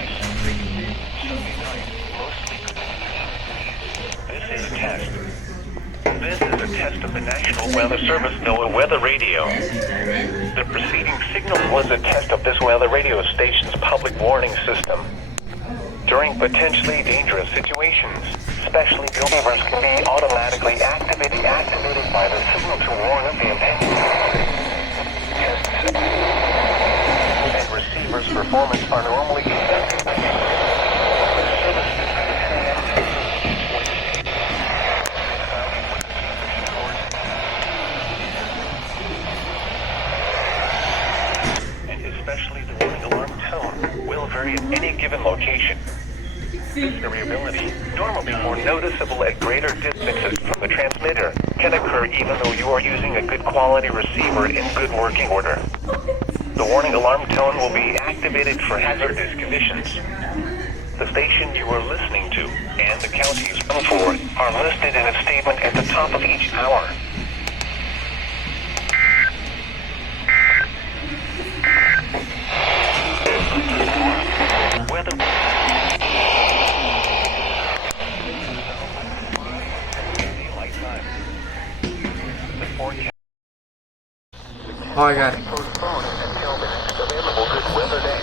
This is a test. This is a test of the National Weather Service NOAA weather radio. The preceding signal was a test of this weather radio station's public warning system. During potentially dangerous situations, specially built receivers can be automatically activated by the signal to warn of the impending tests. And receivers' performance are normally affected by the service. And especially the warning alarm tone will vary at any given location. This variability, normally more noticeable at greater distances from the transmitter, can occur even though you are using a good quality receiver in good working order. The warning alarm tone will be activated for hazardous conditions. The station you are listening to and the counties run for are listed in a statement at the top of each hour. Weather. Oh, I got it. Postponed until the next available good weather day.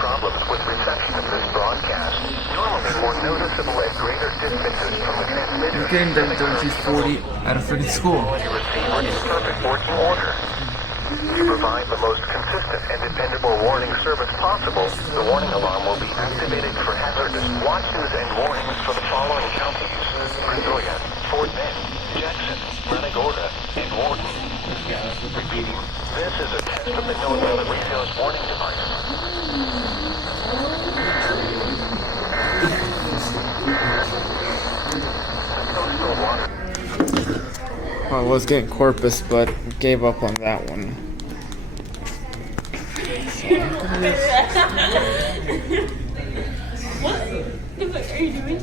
Problems with reception of this broadcast, normally more noticeable at greater distances from the transmitter. You're getting WWG 40 out of freaking school. Quality receiver in perfect working order. To provide the most consistent and dependable warning service possible, the warning alarm will be activated for hazardous watches and warnings for the following counties: Brazoria, Fort Bend, Jackson, Matagorda, and Wharton. Repeating, this is a test of the NOAA weather radio's warning device. Coastal water. Well, I was getting Corpus, but gave up on that one. What the fuck are you doing?